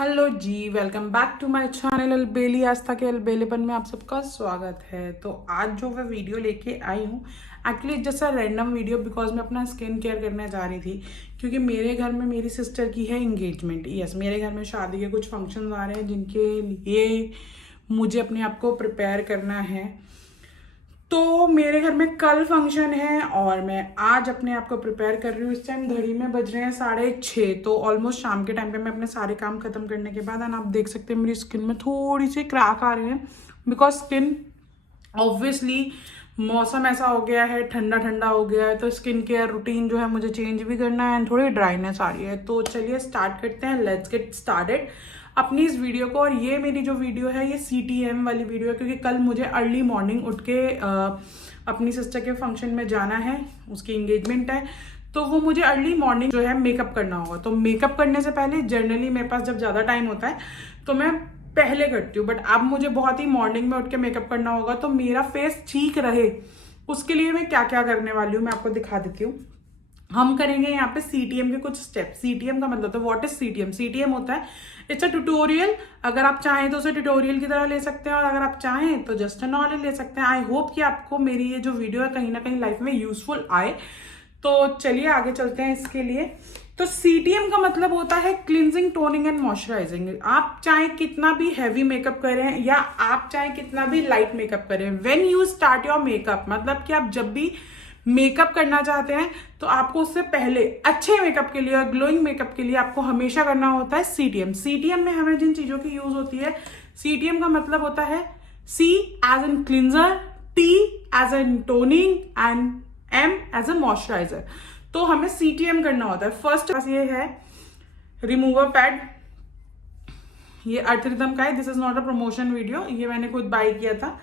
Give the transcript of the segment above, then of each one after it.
Hello ji, welcome back to my channel Albeli Aastha के अलबेलेपन में आप सबका स्वागत है। तो आज जो मैं वीडियो लेके आई हूँ एक्चुअली जैसा रैंडम वीडियो बिकॉज मैं अपना स्किन केयर करने जा रही थी क्योंकि मेरे घर में मेरी सिस्टर की है इंगेजमेंट। यस, मेरे घर में शादी के कुछ फंक्शंस आ रहे हैं जिनके लिए मुझे अपने आप को प्रिपेयर करना है। तो मेरे घर में कल फंक्शन है और मैं आज अपने आप को प्रिपेयर कर रही हूँ। इस टाइम घड़ी में बज रहे हैं 6:30, तो ऑलमोस्ट शाम के टाइम पे मैं अपने सारे काम खत्म करने के बाद आप देख सकते हैं मेरी स्किन में थोड़ी सी क्रैक आ रहे हैं बिकॉज स्किन ऑब्वियसली मौसम ऐसा हो गया है, ठंडा ठंडा हो गया है, तो स्किन केयर रूटीन जो है मुझे चेंज भी करना है एंड थोड़ी ड्राइनेस आ रही है। तो चलिए स्टार्ट करते हैं, लेट्स गेट स्टार्टेड अपनी इस वीडियो को। और ये मेरी जो वीडियो है ये CTM वाली वीडियो है क्योंकि कल मुझे अर्ली मॉर्निंग उठ के अपनी सिस्टर के फंक्शन में जाना है, उसकी एंगेजमेंट है, तो वो मुझे अर्ली मॉर्निंग जो है मेकअप करना होगा। तो मेकअप करने से पहले जनरली मेरे पास जब ज़्यादा टाइम होता है तो मैं पहले करती हूँ, बट अब मुझे बहुत ही मॉर्निंग में उठ के मेकअप करना होगा। तो मेरा फेस ठीक रहे उसके लिए मैं क्या क्या करने वाली हूँ मैं आपको दिखा देती हूँ। हम करेंगे यहाँ पे CTM के कुछ स्टेप। CTM का मतलब तो व्हाट इज CTM? CTM होता है इट्स अ ट्यूटोरियल। अगर आप चाहें तो उसे ट्यूटोरियल की तरह ले सकते हैं और अगर आप चाहें तो जस्ट एन नॉलेज ले सकते हैं। आई होप कि आपको मेरी ये जो वीडियो है कहीं ना कहीं लाइफ में यूजफुल आए। तो चलिए आगे चलते हैं इसके लिए। तो CTM का मतलब होता है क्लिनजिंग, टोनिंग एंड मॉइस्चराइजिंग। आप चाहे कितना भी हैवी मेकअप करें या आप चाहे कितना भी लाइट मेकअप करें, when you start your makeup, मतलब कि आप जब भी मेकअप करना चाहते हैं तो आपको उससे पहले अच्छे मेकअप के लिए और ग्लोइंग मेकअप के लिए आपको हमेशा करना होता है CTM। CTM में हमें जिन चीजों की यूज होती है, CTM का मतलब होता है C as an cleanser, T as an toning and M as a moisturiser. तो हमें CTM करना होता है। फर्स्ट ये है रिमूवर पैड, ये अर्थ रिदम का है। This is not a promotion video, ये मैंने खुद बाय किया था।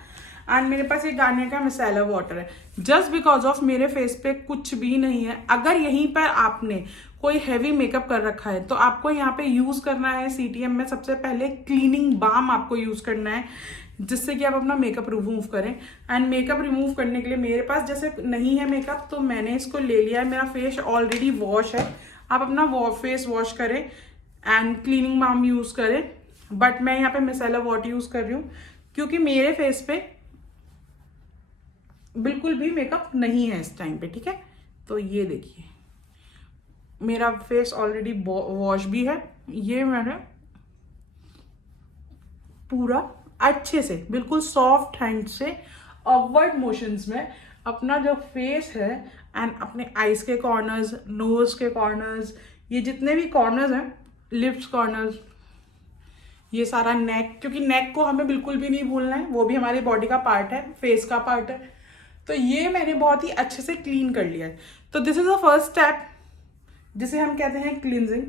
एंड मेरे पास ये गार्नियर का मिसेलर वाटर है जस्ट बिकॉज ऑफ मेरे फेस पे कुछ भी नहीं है। अगर यहीं पर आपने कोई हैवी मेकअप कर रखा है तो आपको यहाँ पे यूज करना है CTM में सबसे पहले क्लीनिंग बाम आपको यूज करना है जिससे कि आप अपना मेकअप रिमूव करें। एंड मेकअप रिमूव करने के लिए मेरे पास जैसे नहीं है मेकअप तो मैंने इसको ले लिया है। मेरा फेस ऑलरेडी वॉश है, आप अपना फेस वॉश करें एंड क्लीनिंग बाम यूज करें। बट मैं यहाँ पे मिसेलर वाटर यूज कर रही हूँ क्योंकि मेरे फेस पे बिल्कुल भी मेकअप नहीं है इस टाइम पे, ठीक है। तो ये देखिए मेरा फेस ऑलरेडी वॉश भी है। ये मैंने पूरा अच्छे से बिल्कुल सॉफ्ट हैंड से अपवर्ड मोशंस में अपना जो फेस है एंड अपने आईज के कॉर्नर्स, नोज के कॉर्नर्स, ये जितने भी कॉर्नर्स हैं, लिप्स कॉर्नर्स, ये सारा नेक, क्योंकि नेक को हमें बिल्कुल भी नहीं भूलना है, वो भी हमारी बॉडी का पार्ट है, फेस का पार्ट है। तो ये मैंने बहुत ही अच्छे से क्लीन कर लिया है। तो this is the first step जिसे हम कहते हैं क्लींजिंग।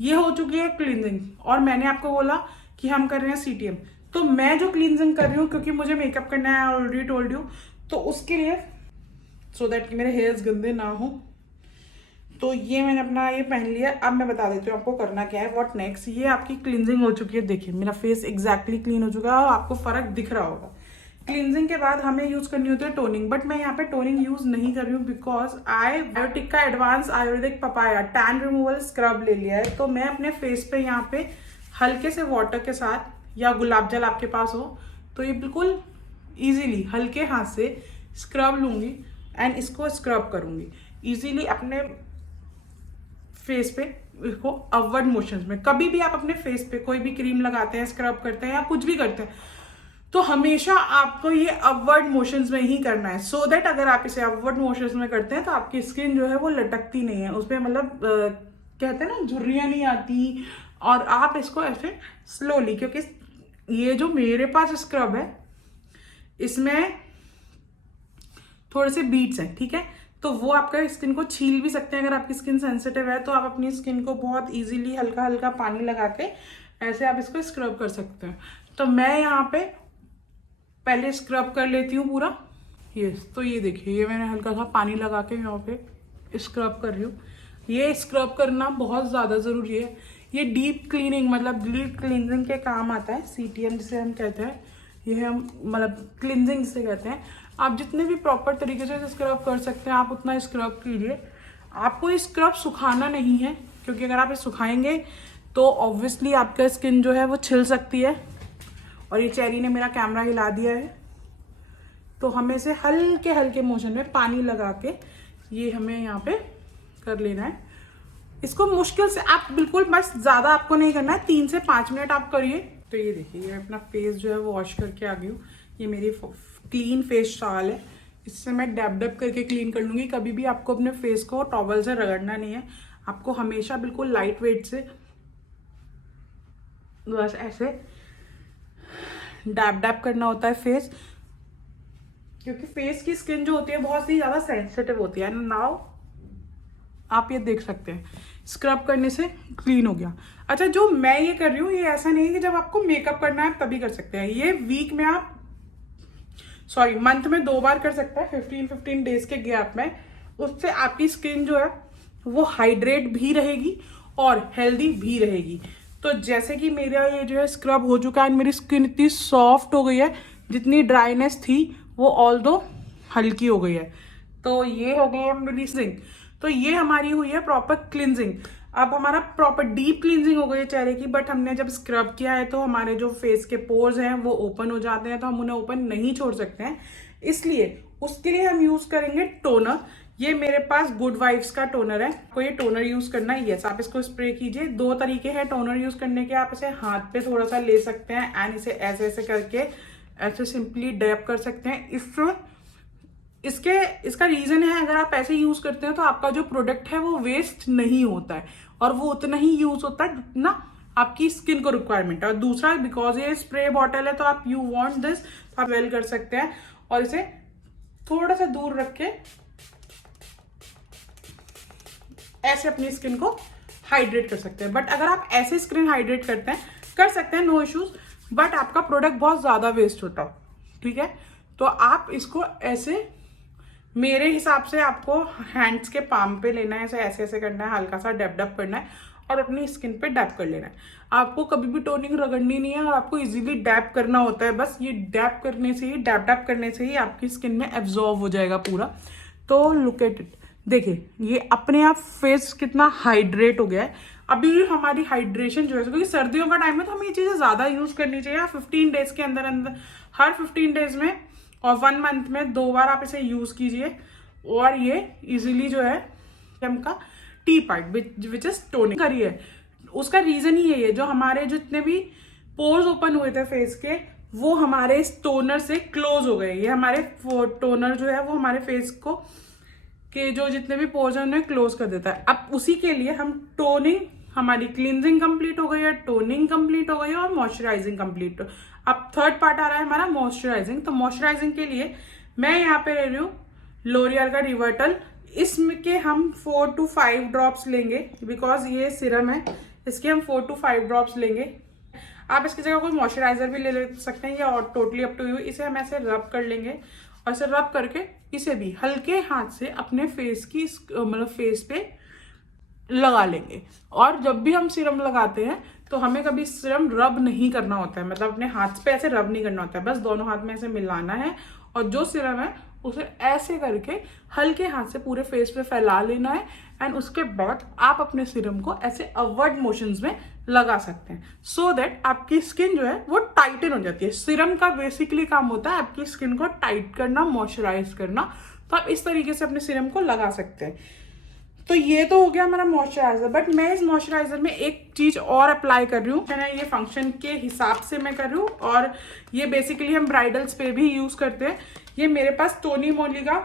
ये हो चुकी है क्लींजिंग और मैंने आपको बोला कि हम कर रहे हैं CTM। तो मैं जो क्लींजिंग कर रही हूँ क्योंकि मुझे मेकअप करना है, ऑलरेडी टोल्ड यू, तो उसके लिए सो दैट कि मेरे हेयर्स गंदे ना हो, तो ये मैंने अपना ये पहन लिया। अब मैं बता देती हूँ आपको करना क्या है, व्हाट नेक्स्ट। ये आपकी क्लींजिंग हो चुकी है, देखिए मेरा फेस एग्जैक्टली क्लीन हो चुका है और आपको फर्क दिख रहा होगा। क्लींजिंग के बाद हमें यूज करनी होती है टोनिंग, बट मैं यहाँ पे टोनिंग यूज नहीं कर रही हूँ बिकॉज बायोटिक का advance Ayurvedic papaya tan removal scrub ले लिया है। तो मैं अपने फेस पे यहाँ पे हल्के से वाटर के साथ या गुलाब जल आपके पास हो तो ये बिल्कुल इजीली हल्के हाथ से स्क्रब लूंगी एंड इसको स्क्रब करूंगी इजीली अपने फेस पे, इसको अपवर्ड मोशंस में। कभी भी आप अपने फेस पे कोई भी क्रीम लगाते हैं, स्क्रब करते हैं या कुछ भी करते हैं तो हमेशा आपको ये अपवर्ड मोशंस में ही करना है, सो दैट अगर आप इसे अपवर्ड मोशंस में करते हैं तो आपकी स्किन जो है वो लटकती नहीं है, उसमें मतलब कहते हैं ना झुर्रियां नहीं आती। और आप इसको ऐसे स्लोली, क्योंकि ये जो मेरे पास स्क्रब है इसमें थोड़े से बीट्स हैं, ठीक है, तो वो आपका स्किन को छील भी सकते हैं। अगर आपकी स्किन सेंसिटिव है तो आप अपनी स्किन को बहुत इजीली हल्का हल्का पानी लगा के ऐसे आप इसको स्क्रब कर सकते हैं। तो मैं यहाँ पे पहले स्क्रब कर लेती हूँ पूरा। तो ये देखिए ये मैंने हल्का सा पानी लगा के यहाँ पे स्क्रब कर रही हूँ। ये स्क्रब करना बहुत ज़्यादा ज़रूरी है। ये डीप क्लीनिंग मतलब डीप क्लींजिंग के काम आता है CTM जिसे हम कहते हैं। ये हम मतलब क्लींजिंग जिसे कहते हैं। आप जितने भी प्रॉपर तरीके से स्क्रब कर सकते हैं आप उतना स्क्रब कीजिए। आपको ये स्क्रब सुखाना नहीं है क्योंकि अगर आप ये सुखाएंगे तो ऑब्वियसली आपका स्किन जो है वो छिल सकती है। और ये चेरी ने मेरा कैमरा हिला दिया है, तो हमें इसे हल्के हल्के मोशन में पानी लगा के ये हमें यहाँ पे कर लेना है। इसको मुश्किल से आप बिल्कुल बस ज़्यादा आपको नहीं करना है, 3 से 5 मिनट आप करिए। तो ये देखिए, ये अपना फेस जो है वो वॉश करके आ गई हूँ। ये मेरी क्लीन फेस टॉवल है, इससे मैं डैब डैब करके क्लीन कर लूँगी। कभी भी आपको अपने फेस को टॉवल से रगड़ना नहीं है, आपको हमेशा बिल्कुल लाइट वेट से बस ऐसे डैब डैब करना होता है फेस, क्योंकि फेस की स्किन जो होती है बहुत ही ज़्यादा सेंसिटिव होती है। नाउ आप ये देख सकते हैं स्क्रब करने से क्लीन हो गया। अच्छा, जो मैं ये कर रही हूँ ये ऐसा नहीं है कि जब आपको मेकअप करना है तभी कर सकते हैं। ये वीक में आप मंथ में 2 बार कर सकते हैं, 15-15 डेज के गैप में। उससे आपकी स्किन जो है वो हाइड्रेट भी रहेगी और हेल्दी भी रहेगी। तो जैसे कि मेरा ये जो है स्क्रब हो चुका है, मेरी स्किन इतनी सॉफ्ट हो गई है, जितनी ड्राइनेस थी वो ऑल दो हल्की हो गई है। तो ये हो गई है मेरी स्किन। तो ये हमारी हुई है प्रॉपर क्लिनजिंग। अब हमारा प्रॉपर डीप क्लिनजिंग हो गई है चेहरे की, बट हमने जब स्क्रब किया है तो हमारे जो फेस के पोर्स हैं वो ओपन हो जाते हैं, तो हम उन्हें ओपन नहीं छोड़ सकते हैं। इसलिए उसके लिए हम यूज करेंगे टोनर। ये मेरे पास गुड वाइब्स का टोनर है, आपको ये टोनर यूज करना है। यस, आप इसको स्प्रे कीजिए। 2 तरीके हैं टोनर यूज करने के। आप इसे हाथ पे थोड़ा सा ले सकते हैं एंड इसे ऐसे ऐसे करके ऐसे सिंपली डैप कर सकते हैं। इसका रीजन है, अगर आप ऐसे यूज करते हैं तो आपका जो प्रोडक्ट है वो वेस्ट नहीं होता है और वो उतना ही यूज होता है जितना आपकी स्किन को रिक्वायरमेंट है। और दूसरा, बिकॉज ये स्प्रे बॉटल है तो आप यू वांट दिस, तो आप वेल कर सकते हैं और इसे थोड़ा सा दूर रख के ऐसे अपनी स्किन को हाइड्रेट कर सकते हैं। बट अगर आप ऐसे स्किन हाइड्रेट करते हैं, कर सकते हैं, नो इश्यूज, बट आपका प्रोडक्ट बहुत ज्यादा वेस्ट होता है। ठीक है, तो आप इसको ऐसे, मेरे हिसाब से आपको हैंड्स के पाम पे लेना है, ऐसे ऐसे ऐसे करना है, हल्का सा डैप डैप करना है और अपनी स्किन पे डैप कर लेना है। आपको कभी भी टोनिंग रगड़नी नहीं है और आपको इजीली डैप करना होता है। बस ये डैप करने से ही, डैप डैप करने से ही आपकी स्किन में एब्जॉर्ब हो जाएगा पूरा। तो लुक एट इट, देखिए ये अपने आप फेस कितना हाइड्रेट हो गया है। अभी हमारी हाइड्रेशन जो है, क्योंकि सर्दियों का टाइम है तो हमें ये चीजें ज्यादा यूज करनी चाहिए। 15 डेज के अंदर अंदर, हर 15 डेज में और 1 मंथ में 2 बार आप इसे यूज कीजिए और ये इजीली जो है हमका T part which is toning करिए। उसका रीजन ही है, जो हमारे जितने भी पोर्स ओपन हुए थे फेस के, वो हमारे इस टोनर से क्लोज हो गए। ये हमारे टोनर जो है वो हमारे फेस को के जो जितने भी पोर्स हैं उन्हें क्लोज कर देता है। अब उसी के लिए हम टोनिंग, हमारी क्लींजिंग कंप्लीट हो गई है, टोनिंग कंप्लीट हो गई है और मॉइस्चराइजिंग कंप्लीट। अब थर्ड पार्ट आ रहा है हमारा मॉइस्चराइजिंग। तो मॉइस्चराइजिंग के लिए मैं यहाँ पे ले रही हूँ लोरियल का रिवर्टल। इसके हम 4 to 5 ड्रॉप्स लेंगे, बिकॉज ये सिरम है, इसके हम 4 to 5 ड्रॉप्स लेंगे। आप इसकी जगह कोई मॉइस्चराइजर भी ले सकते हैं, या और टोटली अप टू यू। इसे हम ऐसे रब कर लेंगे और इसे रब करके इसे भी हल्के हाथ से अपने फेस की, मतलब फेस पे लगा लेंगे। और जब भी हम सीरम लगाते हैं तो हमें कभी सीरम रब नहीं करना होता है, मतलब अपने हाथ पे ऐसे रब नहीं करना होता है, बस दोनों हाथ में ऐसे मिलाना है और जो सीरम है उसे ऐसे करके हल्के हाथ से पूरे फेस पे फैला लेना है। एंड उसके बाद आप अपने सीरम को ऐसे अपवर्ड मोशंस में लगा सकते हैं, सो दैट आपकी स्किन जो है वो टाइटन हो जाती है। सीरम का बेसिकली काम होता है आपकी स्किन को टाइट करना, मॉइस्चराइज करना। तो आप इस तरीके से अपने सीरम को लगा सकते हैं। तो ये तो हो गया हमारा मॉइस्चराइजर, बट मैं इस मॉइस्चराइजर में एक चीज और अप्लाई कर रही हूँ। मैंने ये फंक्शन के हिसाब से मैं कर रही हूँ और ये बेसिकली हम ब्राइडल्स पे भी यूज करते हैं। ये मेरे पास टोनी मोली का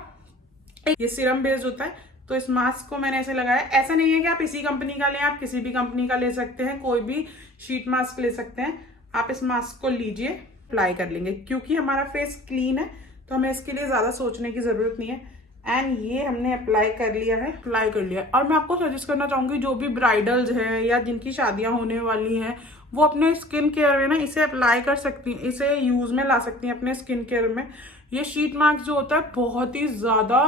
ये सीरम बेस्ड होता है, तो इस मास्क को मैंने ऐसे लगाया। ऐसा नहीं है कि आप इसी कंपनी का लें, आप किसी भी कंपनी का ले सकते हैं, कोई भी शीट मास्क ले सकते हैं। आप इस मास्क को लीजिए, अप्लाई कर लेंगे। क्योंकि हमारा फेस क्लीन है तो हमें इसके लिए ज्यादा सोचने की जरूरत नहीं है। एंड ये हमने अप्लाई कर लिया है, और मैं आपको सजेस्ट करना चाहूंगी जो भी ब्राइडल्स हैं या जिनकी शादियां होने वाली हैं, वो अपने स्किन केयर में ना इसे अप्लाई कर सकती हैं, इसे यूज में ला सकती हैं अपने स्किन केयर में। ये शीट मास्क जो होता है बहुत ही ज्यादा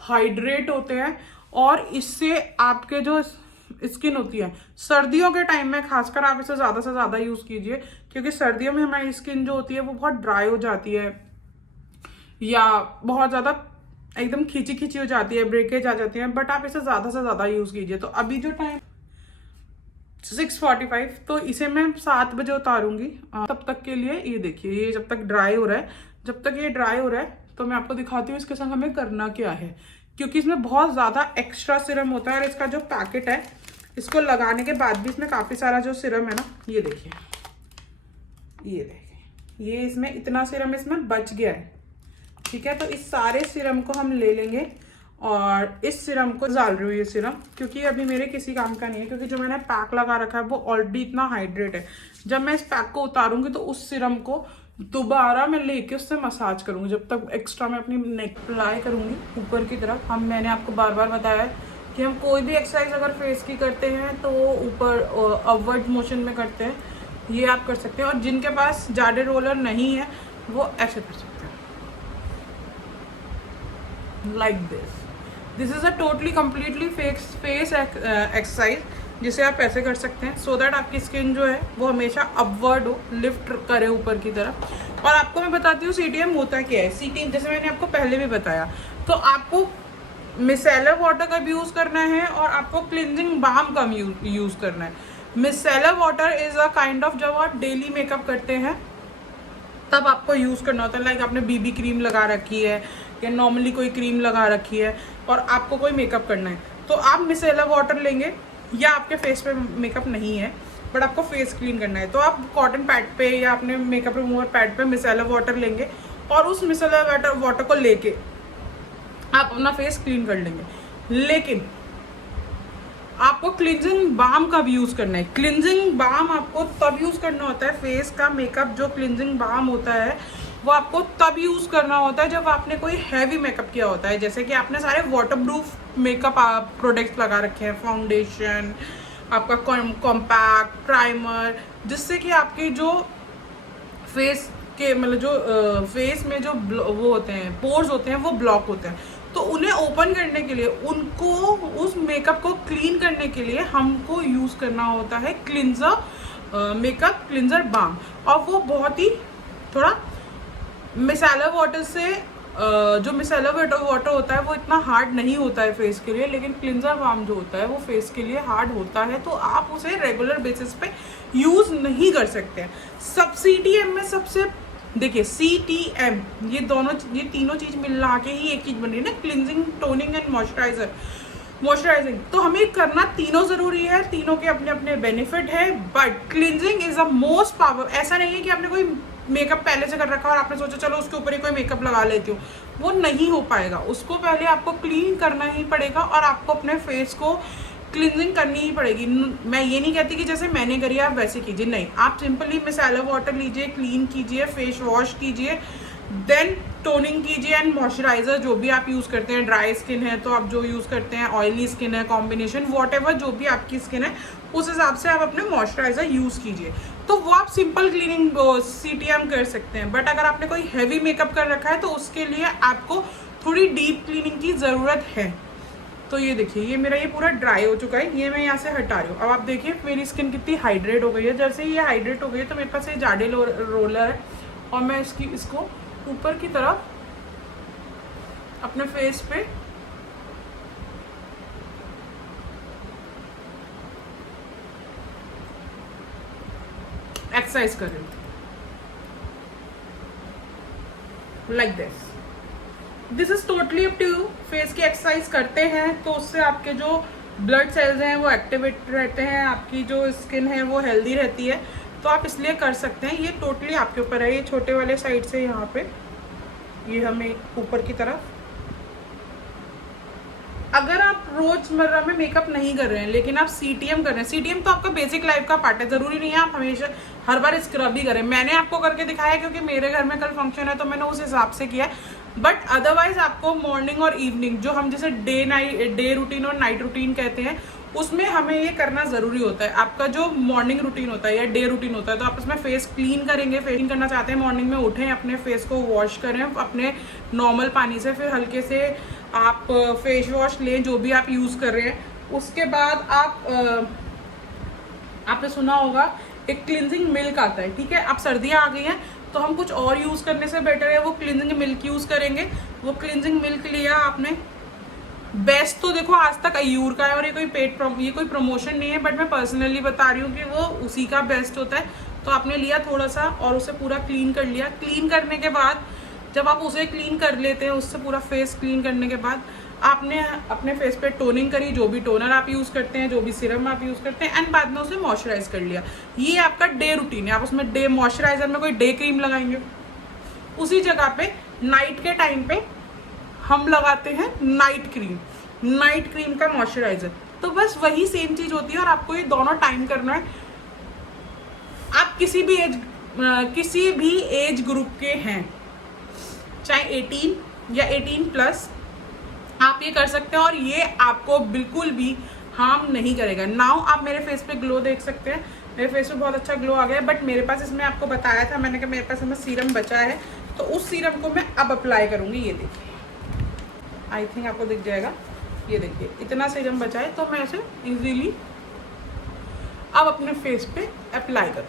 हाइड्रेट होते हैं और इससे आपके जो स्किन होती है सर्दियों के टाइम में खासकर आप इसे ज्यादा से ज्यादा यूज कीजिए, क्योंकि सर्दियों में हमारी स्किन जो होती है वो बहुत ड्राई हो जाती है या बहुत ज्यादा एकदम खींची खींची हो जाती है, ब्रेकेज आ जाती है। बट आप इसे ज्यादा से ज्यादा यूज कीजिए। तो अभी जो टाइम 6:45, तो इसे मैं 7 बजे उतारूंगी। तब तक के लिए ये देखिए, ये जब तक ड्राई हो रहा है, जब तक ये ड्राई हो रहा है तो मैं आपको दिखाती हूँ इसके संग हमें करना क्या है, क्योंकि इसमें बहुत ज़्यादा एक्स्ट्रा सिरम होता है। और इसका जो पैकेट है, इसको लगाने के बाद भी इसमें काफ़ी सारा जो सिरम है ना, ये देखिए, ये देखिए, ये इसमें इतना सिरम इसमें बच गया है। ठीक है, तो इस सारे सिरम को हम ले लेंगे और इस सिरम को डाल रही हूँ, ये सिरम, क्योंकि अभी मेरे किसी काम का नहीं है, क्योंकि जो मैंने पैक लगा रखा है वो ऑलरेडी इतना हाइड्रेट है। जब मैं इस पैक को उतारूंगी तो उस सिरम को दोबारा मैं लेके उससे मसाज करूंगी, जब तक एक्स्ट्रा मैं अपनी नेक अप्लाई करूंगी ऊपर की तरफ। मैंने आपको बार बार बताया है कि हम कोई भी एक्सरसाइज अगर फेस की करते हैं तो ऊपर अपवर्ड मोशन में करते हैं, ये आप कर सकते हैं। और जिनके पास जाडे रोलर नहीं है वो ऐसे कर सकते हैं, like this is a totally completely face exercise, जिसे आप ऐसे कर सकते हैं सो दैट आपकी स्किन जो है वो हमेशा अपवर्ड हो, लिफ्ट करे ऊपर की तरफ। और आपको मैं बताती हूँ सीटीएम होता क्या है। सीटीएम जैसे मैंने आपको पहले भी बताया, तो आपको मिसेलर वाटर का भी यूज़ करना है और आपको क्लिनजिंग बाम का यूज़ करना है। Micellar water is a kind of, जब आप डेली मेकअप करते हैं तब आपको यूज़ करना होता है। लाइक आपने बीबी क्रीम लगा रखी है या नॉर्मली कोई क्रीम लगा रखी है और आपको कोई मेकअप करना है, तो आप मिसेलर वाटर लेंगे, या आपके फेस पे मेकअप नहीं है बट आपको फेस क्लीन करना है, तो आप कॉटन पैड पे या अपने मेकअप रिमूवर पैड पे मिसेलर वाटर लेंगे और उस मिसेलर वाटर को लेके आप अपना फेस क्लीन कर लेंगे। लेकिन आपको क्लिनजिंग बाम का भी यूज़ करना है। क्लिनजिंग बाम आपको तब यूज़ करना होता है, फेस का मेकअप जो क्लिनजिंग बाम होता है वो आपको तब यूज़ करना होता है जब आपने कोई हैवी मेकअप किया होता है, जैसे कि आपने सारे वाटरप्रूफ मेकअप प्रोडक्ट्स लगा रखे हैं, फाउंडेशन, आपका कॉम्पैक्ट, प्राइमर, जिससे कि आपके जो फेस के मतलब जो फेस में जो वो होते हैं, पोर्स होते हैं, वो ब्लॉक होते हैं। तो उन्हें ओपन करने के लिए, उनको उस मेकअप को क्लीन करने के लिए हमको यूज़ करना होता है क्लिंजर, मेकअप क्लिंजर बाम। और वो बहुत ही थोड़ा मिसेलर वाटर से, जो मिसेलर वाटर होता है वो इतना हार्ड नहीं होता है फेस के लिए, लेकिन क्लिंजर बाम जो होता है वो फेस के लिए हार्ड होता है, तो आप उसे रेगुलर बेसिस पे यूज़ नहीं कर सकते हैं। सब CTM में सबसे, देखिए CTM, ये तीनों चीज मिला के ही एक चीज बन रही है ना, क्लिनजिंग, टोनिंग एंड मॉइस्चराइजिंग। तो हमें करना तीनों जरूरी है, तीनों के अपने अपने बेनिफिट है, but cleansing is the most power. ऐसा नहीं है कि आपने कोई मेकअप पहले से कर रखा और आपने सोचा चलो उसके ऊपर ही कोई मेकअप लगा लेती हूँ, वो नहीं हो पाएगा। उसको पहले आपको क्लीन करना ही पड़ेगा और आपको अपने फेस को क्लिनजिंग करनी ही पड़ेगी। मैं ये नहीं कहती कि जैसे मैंने करी आप वैसे कीजिए, नहीं, आप सिंपली मिसेलर वाटर लीजिए, क्लीन कीजिए, फेस वॉश कीजिए, देन टोनिंग कीजिए एंड मॉइस्चराइजर जो भी आप यूज़ करते हैं। ड्राई स्किन है तो आप जो यूज़ करते हैं, ऑयली स्किन है, कॉम्बिनेशन वॉट जो भी आपकी स्किन है उस हिसाब से आप अपने मॉइस्चराइजर यूज़ कीजिए, तो वो आप सिंपल क्लीनिंग CTM कर सकते हैं। बट अगर आपने कोई हैवी मेकअप कर रखा है तो उसके लिए आपको थोड़ी डीप क्लीनिंग की ज़रूरत है। तो ये देखिए, ये मेरा ये पूरा ड्राई हो चुका है, ये मैं यहाँ से हटा रही हूँ। अब आप देखिए मेरी स्किन कितनी हाइड्रेट हो गई है। जैसे ही ये हाइड्रेट हो गई है तो मेरे पास ये जाडे रोलर है और मैं इसको ऊपर की तरफ अपने फेस पे एक्सरसाइज कर रही हूँ, like this is totally up to you. Face की एक्सरसाइज करते हैं तो उससे आपके जो ब्लड सेल्स हैं वो एक्टिवेट रहते हैं, आपकी जो स्किन है वो हेल्दी रहती है, तो आप इसलिए कर सकते हैं। ये टोटली आपके ऊपर है। ये छोटे वाले साइड से यहाँ पे ये हमें ऊपर की तरफ, अगर आप रोजमर्रा में मेकअप नहीं कर रहे हैं लेकिन आप CTM कर रहे हैं, CTM तो आपका बेसिक लाइफ का पार्ट है, जरूरी नहीं है आप हमेशा हर बार स्क्रब ही करें। मैंने आपको करके दिखाया क्योंकि मेरे घर में कल फंक्शन है तो मैंने उस हिसाब से किया। बट अदरवाइज आपको मॉर्निंग और इवनिंग, जो हम जैसे डे रूटीन और नाइट रूटीन कहते हैं, उसमें हमें ये करना ज़रूरी होता है। आपका जो मॉर्निंग रूटीन होता है या डे रूटीन होता है तो आप उसमें फेस क्लीन करेंगे। क्लीन करना चाहते हैं, मॉर्निंग में उठें, अपने फेस को वॉश करें अपने नॉर्मल पानी से, फिर हल्के से आप फेस वॉश लें जो भी आप यूज़ कर रहे हैं। उसके बाद आपने सुना होगा एक क्लिनजिंग मिल्क आता है, ठीक है। अब सर्दियाँ आ गई हैं तो हम कुछ और यूज़ करने से बेटर है वो क्लिनजिंग मिल्क यूज़ करेंगे। वो क्लिनजिंग मिल्क लिया आपने, बेस्ट तो देखो आज तक अयूर का है, और ये कोई प्रमोशन नहीं है, बट मैं पर्सनली बता रही हूँ कि वो उसी का बेस्ट होता है। तो आपने लिया थोड़ा सा और उसे पूरा क्लीन कर लिया। क्लीन करने के बाद जब आप उसे क्लीन कर लेते हैं, उससे पूरा फेस क्लीन करने के बाद आपने अपने फेस पे टोनिंग करी, जो भी टोनर आप यूज़ करते हैं, जो भी सीरम आप यूज़ करते हैं, एंड बाद में उसे मॉइस्चराइज कर लिया। ये आपका डे रूटीन है। आप उसमें डे मॉइस्चराइजर में कोई डे क्रीम लगाएंगे, उसी जगह पे नाइट के टाइम पे हम लगाते हैं नाइट क्रीम का मॉइस्चराइजर। तो बस वही सेम चीज़ होती है, और आपको ये दोनों टाइम करना है। आप किसी भी एज ग्रुप के हैं, चाहे 18 या 18+, आप ये कर सकते हैं, और ये आपको बिल्कुल भी हार्म नहीं करेगा। नाउ आप मेरे फेस पे ग्लो देख सकते हैं। मेरे फेस पे बहुत अच्छा ग्लो आ गया है, बट मेरे पास, इसमें आपको बताया था मैंने कि मेरे पास इसमें सीरम बचा है, तो उस सीरम को मैं अब अप्लाई करूँगी। ये देखिए, आई थिंक आपको दिख जाएगा। ये देखिए, इतना सीरम बचा है, तो मैं इसे इजीली अब अपने फेस पे अप्लाई करूँ।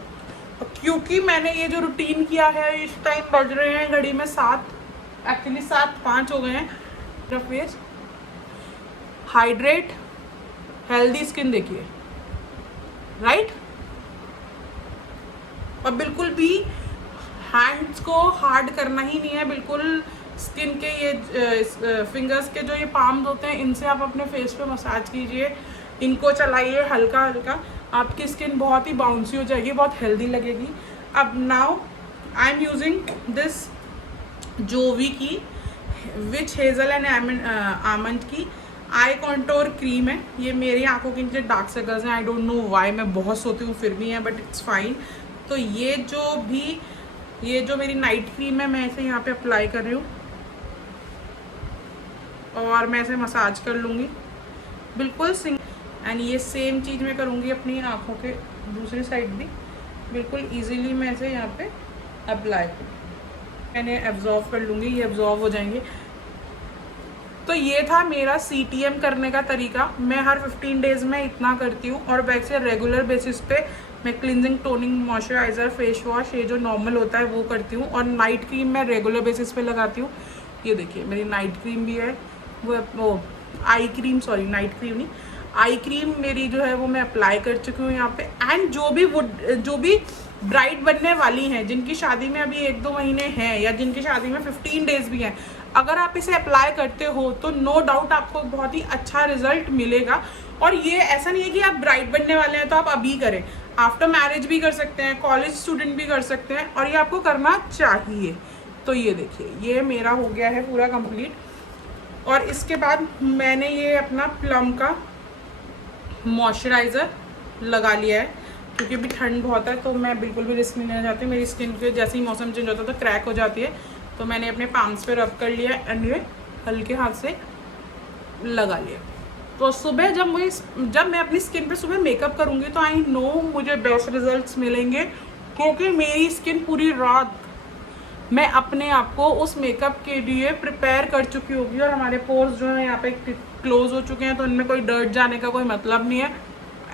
क्योंकि मैंने ये जो रूटीन किया है, इस टाइम बज रहे हैं घड़ी में 7:05 हो गए हैं। मेरा फेस हाइड्रेट, हेल्दी स्किन देखिए, राइट। और बिल्कुल भी हैंड्स को हार्ड करना ही नहीं है, बिल्कुल स्किन के ये फिंगर्स के जो ये पाम्स होते हैं, इनसे आप अपने फेस पे मसाज कीजिए, इनको चलाइए हल्का हल्का, आपकी स्किन बहुत ही बाउंसी हो जाएगी, बहुत हेल्दी लगेगी। अब now I am using this Jovees की विच हेज़ल एंड आमंड की आई कॉन्टोर क्रीम है। ये मेरी आंखों के नीचे डार्क सर्कल्स हैं, आई डोंट नो वाई, मैं बहुत सोती हूँ फिर भी है, बट इट्स फाइन। तो ये जो मेरी नाइट क्रीम है, मैं इसे यहाँ पे अप्लाई कर रही हूँ, और मैं इसे मसाज कर लूँगी बिल्कुल एंड ये सेम चीज़ मैं करूँगी अपनी आँखों के दूसरी साइड भी, बिल्कुल इजीली मैं इसे यहाँ पे अप्लाई मैंने एब्जॉर्व कर लूँगी, ये एब्जॉर्व हो जाएंगे। तो ये था मेरा CTM करने का तरीका। मैं हर 15 डेज़ में इतना करती हूँ, और वैसे रेगुलर बेसिस पे मैं cleansing, toning, moisturiser, face wash, ये जो नॉर्मल होता है वो करती हूँ, और नाइट क्रीम मैं रेगुलर बेसिस पे लगाती हूँ। ये देखिए, मेरी नाइट क्रीम भी है, वो eye cream, sorry night cream नहीं, आई क्रीम मेरी जो है वो मैं अप्लाई कर चुकी हूँ यहाँ पे। एंड जो भी ब्राइड बनने वाली हैं, जिनकी शादी में अभी 1-2 महीने हैं, या जिनकी शादी में 15 डेज़ भी हैं, अगर आप इसे अप्लाई करते हो तो नो डाउट आपको बहुत ही अच्छा रिजल्ट मिलेगा। और ये ऐसा नहीं है कि आप ब्राइड बनने वाले हैं तो आप अभी करें, आफ्टर मैरिज भी कर सकते हैं, कॉलेज स्टूडेंट भी कर सकते हैं, और ये आपको करना चाहिए। तो ये देखिए, ये मेरा हो गया है पूरा कंप्लीट। और इसके बाद मैंने ये अपना प्लम का मॉइस्चराइज़र लगा लिया है, क्योंकि अभी ठंड बहुत है, तो मैं बिल्कुल भी रिस्क नहीं लेना चाहती। मेरी स्किन के जैसे ही मौसम चेंज होता है तो क्रैक हो जाती है, तो मैंने अपने पाम्स पे रब कर लिया एंड ये हल्के हाथ से लगा लिया। तो सुबह जब मैं अपनी स्किन पे सुबह मेकअप करूँगी, तो आई नो मुझे बेस्ट रिजल्ट्स मिलेंगे, क्योंकि मेरी स्किन पूरी रात मैं अपने आप को उस मेकअप के लिए प्रिपेयर कर चुकी होगी, और हमारे पोर्स जो है यहाँ पे क्लोज हो चुके हैं, तो इनमें कोई डर्ट जाने का कोई मतलब नहीं है।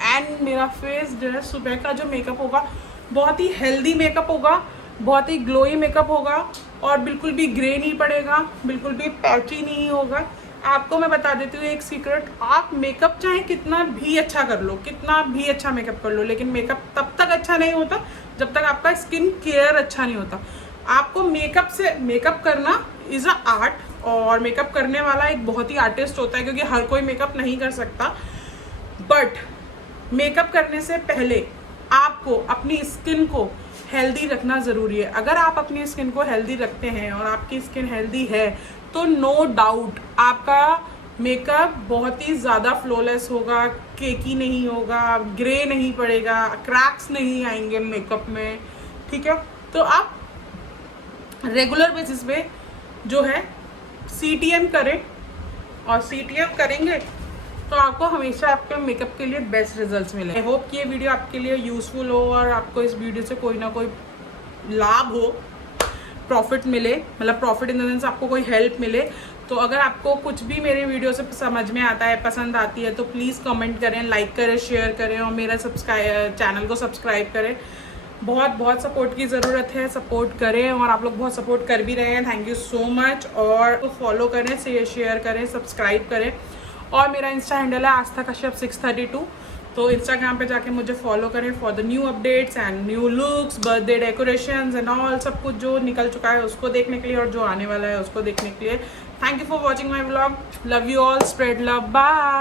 एंड मेरा फेस जो है, सुबह का जो मेकअप होगा बहुत ही हेल्दी मेकअप होगा, बहुत ही ग्लोई मेकअप होगा, और बिल्कुल भी ग्रे नहीं पड़ेगा, बिल्कुल भी पैची नहीं होगा। आपको मैं बता देती हूँ एक सीक्रेट, आप मेकअप चाहे कितना भी अच्छा कर लो, कितना भी अच्छा मेकअप कर लो, लेकिन मेकअप तब तक अच्छा नहीं होता जब तक आपका स्किन केयर अच्छा नहीं होता। आपको मेकअप करना इज़ अ आर्ट, और मेकअप करने वाला एक बहुत ही आर्टिस्ट होता है, क्योंकि हर कोई मेकअप नहीं कर सकता। बट मेकअप करने से पहले आपको अपनी स्किन को हेल्दी रखना ज़रूरी है। अगर आप अपनी स्किन को हेल्दी रखते हैं और आपकी स्किन हेल्दी है, तो नो डाउट आपका मेकअप बहुत ही ज़्यादा फ्लॉलेस होगा, केकी नहीं होगा, ग्रे नहीं पड़ेगा, क्रैक्स नहीं आएंगे मेकअप में, ठीक है। तो आप रेगुलर बेसिस पे जो है CTM करें, और CTM करेंगे तो आपको हमेशा आपके मेकअप के लिए बेस्ट रिजल्ट्स मिले। आई होप कि ये वीडियो आपके लिए यूज़फुल हो, और आपको इस वीडियो से कोई ना कोई लाभ हो, प्रॉफिट मिले, मतलब प्रॉफिट इन द सेंस आपको कोई हेल्प मिले। तो अगर आपको कुछ भी मेरे वीडियो से समझ में आता है, पसंद आती है, तो प्लीज़ कमेंट करें, लाइक करें, शेयर करें, और मेरा चैनल को सब्सक्राइब करें। बहुत सपोर्ट की ज़रूरत है, सपोर्ट करें, और आप लोग बहुत सपोर्ट कर भी रहे हैं, थैंक यू सो मच। और फॉलो करें, शेयर करें, सब्सक्राइब करें, और मेरा इंस्टा हैंडल है आस्था कश्यप 632। तो इंस्टाग्राम पे जाके मुझे फॉलो करें for the new updates and new looks, birthday decorations and all, सब कुछ जो निकल चुका है उसको देखने के लिए और जो आने वाला है उसको देखने के लिए। Thank you for watching my vlog. Love you all, spread love, bye.